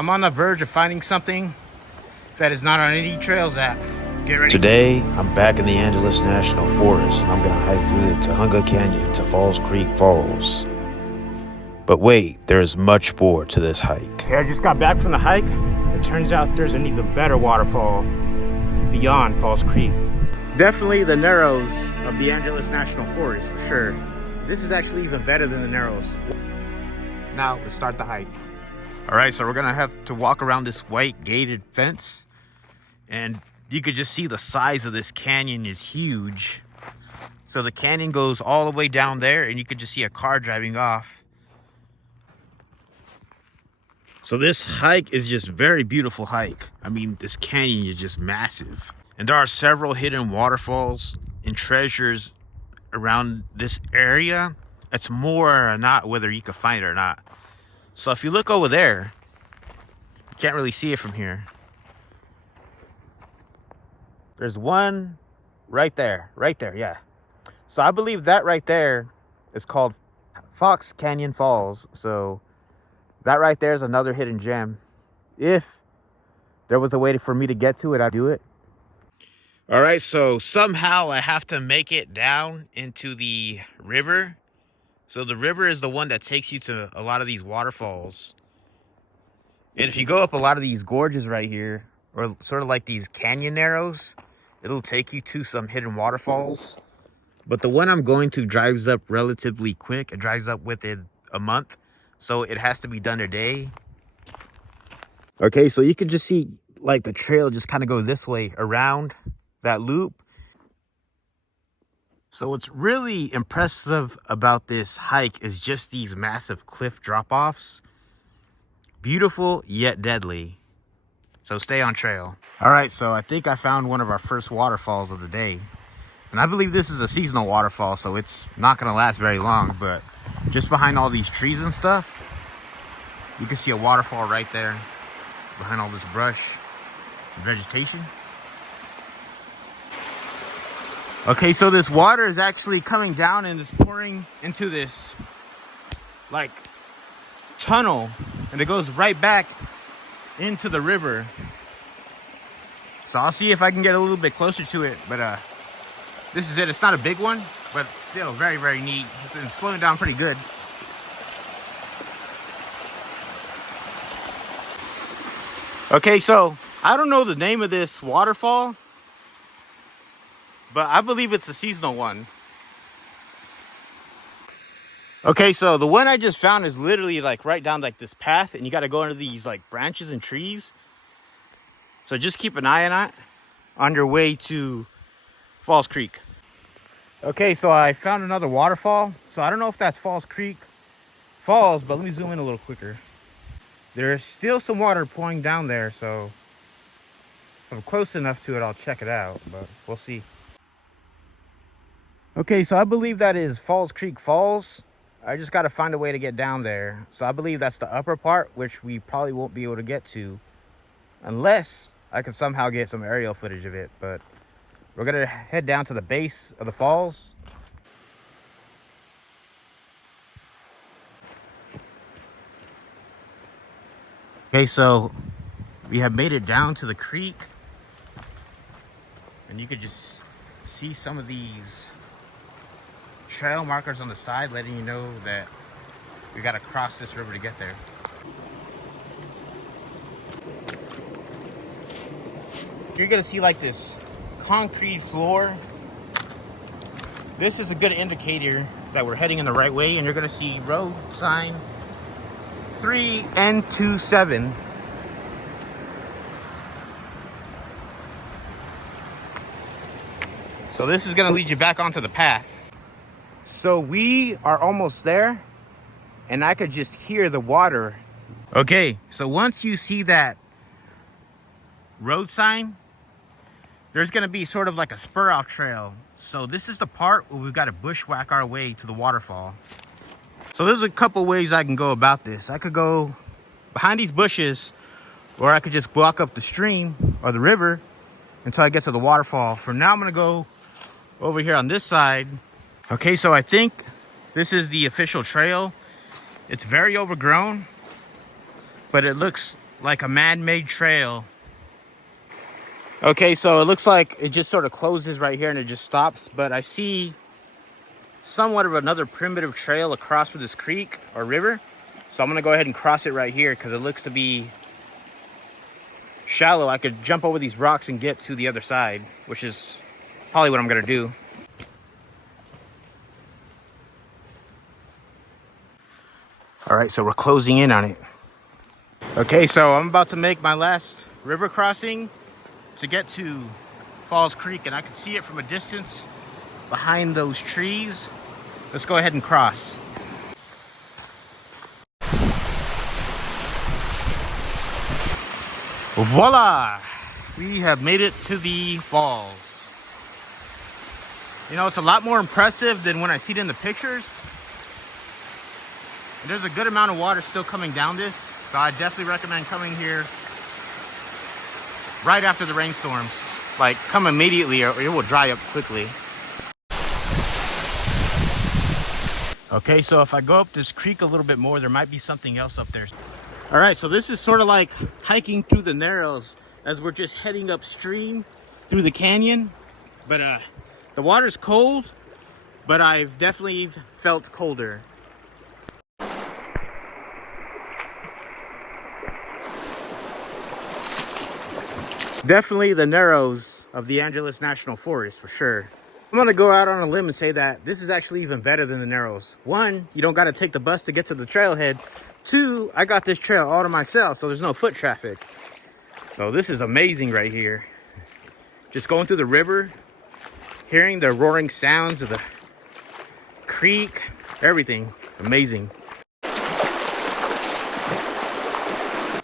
I'm on the verge of finding something that is not on any trails app. Get ready. Today, I'm back in the Angeles National Forest, and I'm gonna hike through the Tujunga Canyon to Falls Creek Falls. But wait, there's much more to this hike. Okay, I just got back from the hike. It turns out there's an even better waterfall beyond Falls Creek. Definitely the Narrows of the Angeles National Forest, for sure. This is actually even better than the Narrows. Now, let's start the hike. All right, so we're gonna have to walk around this white gated fence, and you could just see the size of this canyon is huge. So the canyon goes all the way down there, and you could just see a car driving off. So this hike is just very beautiful hike. I mean, this canyon is just massive. And there are several hidden waterfalls and treasures around this area. It's more or not whether you can find it or not. So if you look over there, you can't really see it from here. There's one right there, yeah. So I believe that right there is called Fox Canyon Falls. So that right there is another hidden gem. If there was a way for me to get to it, I'd do it. All right, so somehow I have to make it down into the river. So the river is the one that takes you to a lot of these waterfalls. And if you go up a lot of these gorges right here, or sort of like these canyon narrows, it'll take you to some hidden waterfalls. But the one I'm going to drives up relatively quick. It drives up within a month. So it has to be done today. Okay, so you can just see like the trail just kind of go this way around that loop. So what's really impressive about this hike is just these massive cliff drop-offs. Beautiful yet deadly. So stay on trail. All right, so I think I found one of our first waterfalls of the day. And I believe this is a seasonal waterfall, so it's not gonna last very long, but just behind all these trees and stuff, you can see a waterfall right there behind all this brush and vegetation. Okay, so this water is actually coming down and it's pouring into this like tunnel, and it goes right back into the river. So I'll see if I can get a little bit closer to it, but this is it. It's not a big one, but still very, very neat. It's flowing down pretty good. Okay, so I don't know the name of this waterfall, but I believe it's a seasonal one. Okay, so the one I just found is literally like right down like this path, and you got to go under these like branches and trees. So just keep an eye on it on your way to Falls Creek. Okay, so I found another waterfall. So I don't know if that's Falls Creek Falls, but let me zoom in a little quicker. There's still some water pouring down there, so if I'm close enough to it, I'll check it out, but we'll see. Okay, so I believe that is Falls Creek Falls. I just got to find a way to get down there. So I believe that's the upper part, which we probably won't be able to get to unless I can somehow get some aerial footage of it. But we're going to head down to the base of the falls. Okay, so we have made it down to the creek. And you could just see some of these trail markers on the side letting you know that we got to cross this river to get there. You're gonna see like this concrete floor. This is a good indicator that we're heading in the right way, and you're gonna see road sign 3N27. So this is gonna lead you back onto the path. So we are almost there, and I could just hear the water. Okay, so once you see that road sign, there's gonna be sort of like a spur off trail. So this is the part where we've got to bushwhack our way to the waterfall. So there's a couple ways I can go about this. I could go behind these bushes, or I could just walk up the stream or the river until I get to the waterfall. For now, I'm gonna go over here on this side. Okay, so I think this is the official trail. It's very overgrown, but it looks like a man-made trail. Okay, so it looks like it just sort of closes right here and it just stops, but I see somewhat of another primitive trail across with this creek or river. So I'm gonna go ahead and cross it right here because it looks to be shallow. I could jump over these rocks and get to the other side, which is probably what I'm gonna do. All right, so we're closing in on it. Okay, so I'm about to make my last river crossing to get to Falls Creek, and I can see it from a distance behind those trees. Let's go ahead and cross. Voila! We have made it to the falls. You know, it's a lot more impressive than when I see it in the pictures. And there's a good amount of water still coming down this, so I definitely recommend coming here right after the rainstorms. Like, come immediately or it will dry up quickly. Okay, so if I go up this creek a little bit more, there might be something else up there. All right, so this is sort of like hiking through the Narrows as we're just heading upstream through the canyon. But the water's cold, but I've definitely felt colder. Definitely the Narrows of the Angeles National Forest for sure. I'm gonna go out on a limb and say that this is actually even better than the Narrows. One, you don't gotta take the bus to get to the trailhead. Two, I got this trail all to myself, so there's no foot traffic. So this is amazing right here. Just going through the river, hearing the roaring sounds of the creek, everything, amazing.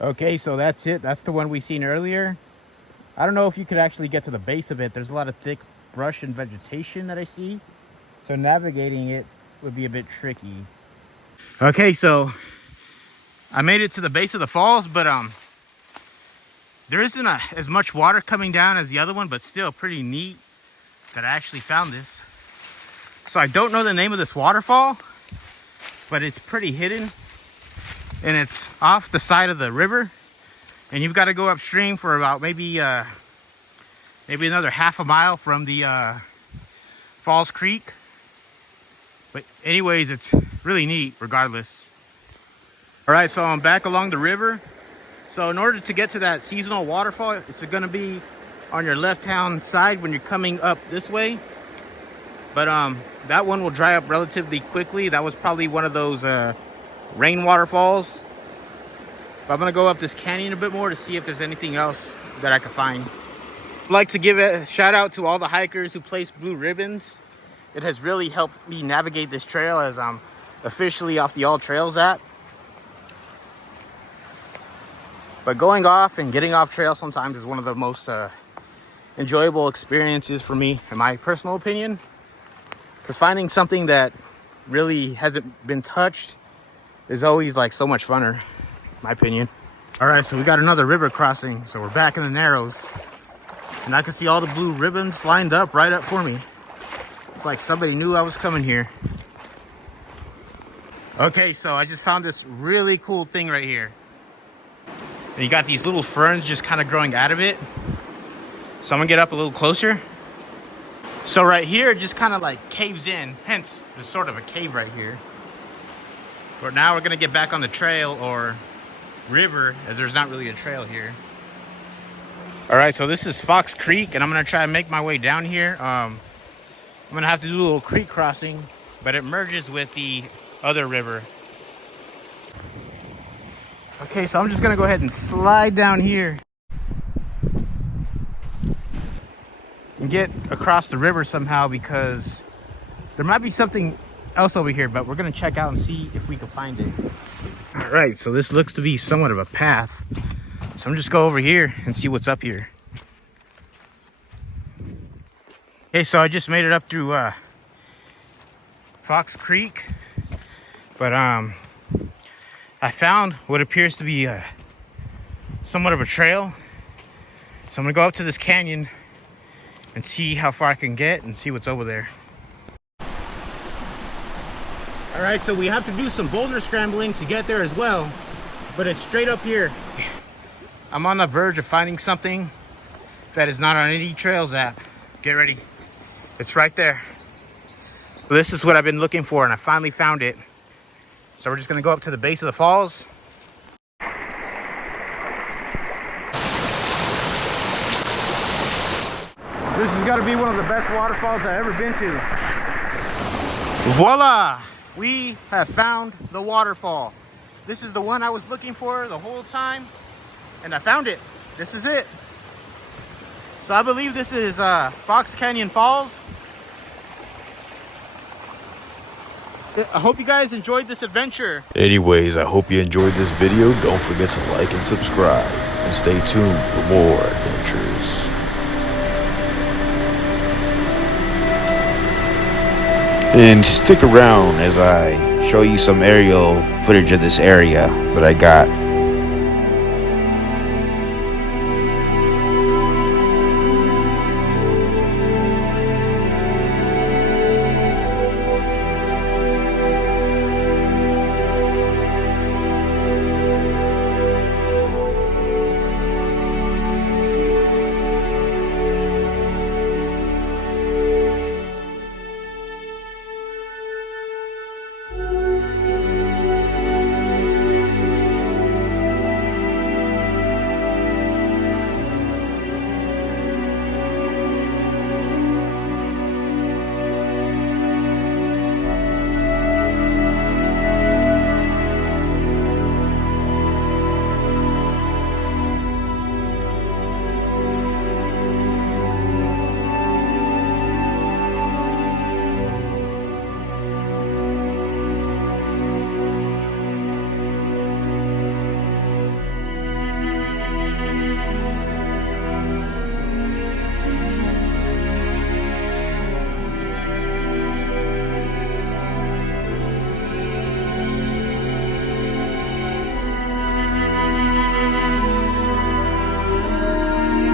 Okay, so that's it. That's the one we seen earlier. I don't know if you could actually get to the base of it. There's a lot of thick brush and vegetation that I see, so navigating it would be a bit tricky. Okay, so I made it to the base of the falls, but there isn't as much water coming down as the other one, but still pretty neat that I actually found this. So I don't know the name of this waterfall, but it's pretty hidden and it's off the side of the river, and you've got to go upstream for about maybe another half a mile from the Falls Creek. But anyways, it's really neat regardless. All right, so I'm back along the river. So in order to get to that seasonal waterfall, it's going to be on your left-hand side when you're coming up this way. But that one will dry up relatively quickly. That was probably one of those rain waterfalls. But I'm going to go up this canyon a bit more to see if there's anything else that I could find. I'd like to give a shout out to all the hikers who placed blue ribbons. It has really helped me navigate this trail as I'm officially off the All Trails app. But going off and getting off trail sometimes is one of the most enjoyable experiences for me, in my personal opinion. Because finding something that really hasn't been touched is always like so much funner, in my opinion. All right, so we got another river crossing. So we're back in the Narrows. And I can see all the blue ribbons lined up right up for me. It's like somebody knew I was coming here. Okay, so I just found this really cool thing right here. And you got these little ferns just kind of growing out of it. So I'm gonna get up a little closer. So right here, it just kind of like caves in. Hence, there's sort of a cave right here. But now we're gonna get back on the trail or river, as there's not really a trail here. All right, so this is Fox Creek, and I'm gonna try and make my way down here. I'm gonna have to do a little creek crossing, but it merges with the other river. Okay, so I'm just gonna go ahead and slide down here and get across the river somehow, because there might be something else over here, but we're gonna check out and see if we can find it. All right, so this looks to be somewhat of a path. So I'm just go over here and see what's up here. Okay, so I just made it up through Fox Creek, but I found what appears to be somewhat of a trail. So I'm gonna go up to this canyon and see how far I can get and see what's over there. All right, so we have to do some boulder scrambling to get there as well, but it's straight up here. I'm on the verge of finding something that is not on any trails app. Get ready. It's right there. So this is what I've been looking for, and I finally found it. So we're just gonna go up to the base of the falls. This has got to be one of the best waterfalls I've ever been to. Voila! We have found the waterfall. This is the one I was looking for the whole time, and I found it. This is it. So I believe this is Fox Canyon Falls. I hope you guys enjoyed this adventure. Anyways, I hope you enjoyed this video. Don't forget to like and subscribe, and stay tuned for more adventures. And stick around as I show you some aerial footage of this area that I got